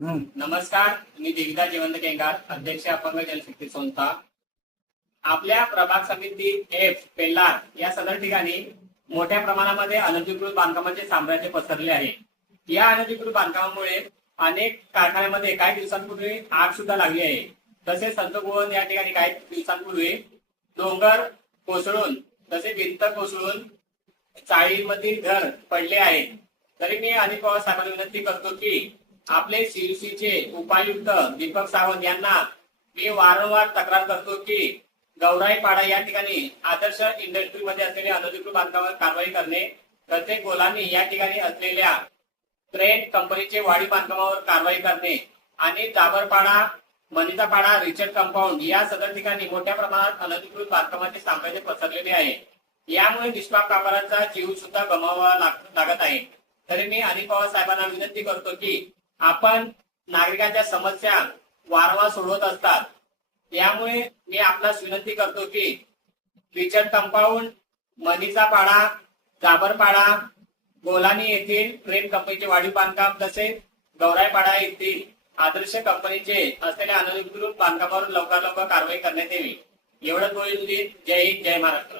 नमस्कार मी देविदा जिवंत केंगार अध्यक्ष अपंग जनशक्ती संस्था. आपल्या प्रभाग समिती एफ पेल्लार या सदर ठिकाणी मोठ्या प्रमाणामध्ये अनधिकृत बांधकामाचे साम्राज्य पसरले आहे. या अनधिकृत बांधकामामुळे अनेक कारखान्यामध्ये काही दिवसांपूर्वी आग सुद्धा लागली आहे. तसेच संत गोवन या ठिकाणी काही दिवसांपूर्वी डोंगर कोसळून तसे भिंत कोसळून चाळीमधील घर पडले आहे तरी मी अनिल पवार साहेबांना विनंती करतो की आपले सीयूसीचे उपायुक्त दीपक सावंत यांना मी वारंवार तक्रार करतो की गौराईपाडा या ठिकाणी आदर्श इंडस्ट्रीमध्ये असलेल्या अनधिकृत बांधकामावर कारवाई करणे प्रत्येक गोलांनी या ठिकाणी असलेल्या ट्रेन कंपनीचे वाढी बांधकामावर कारवाई करणे आणि जाबरपाडा मनितापाडा रिचर्ड कंपाऊंड या सदर ठिकाणी मोठ्या प्रमाणात अनधिकृत बांधकामाचे साम्राज्य पसरलेले आहे. यामुळे निष्पाप कामगारांचा जीव सुद्धा गमावा लागत आहे. तरी मी अनिल पवार साहेबांना विनंती करतो की आपण नागरिकांच्या समस्या वारंवार सोडवत असतात. यामुळे मी आपणास विनंती करतो की रिचर्ड कंपाऊंड मनीचा पाडा जाबरपाडा गोलानी येथील ट्रेन कंपनीचे वाढीव बांधकाम तसेच गौराईपाडा येथील आदर्श कंपनीचे असलेल्या अनधिकृत बांधकामावर लवकर लवकर कारवाई करण्यात यावी. एवढंच बोलून जय हिंद जय महाराष्ट्र.